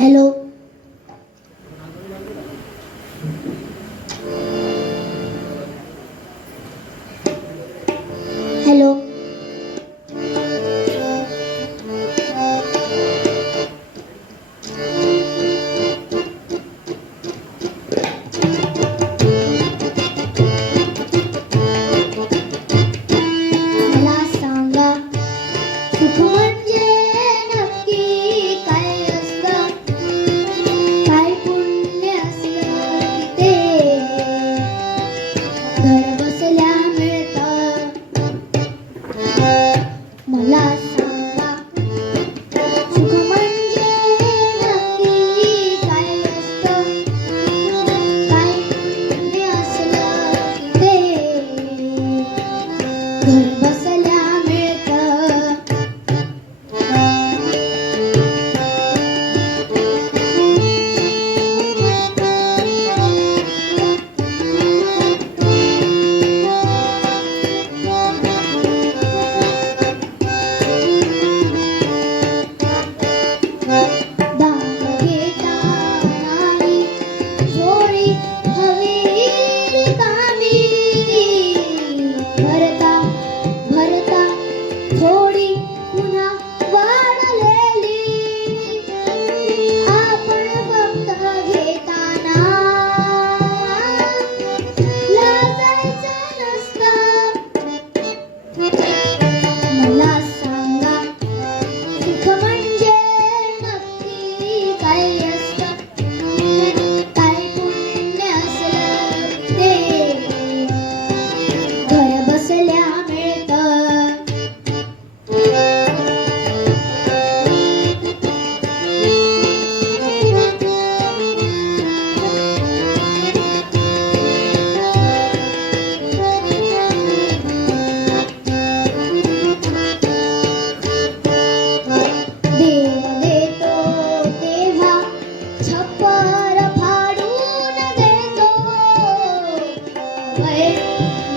hello. Hello. मला सांगा सुखमन Malas. 哎。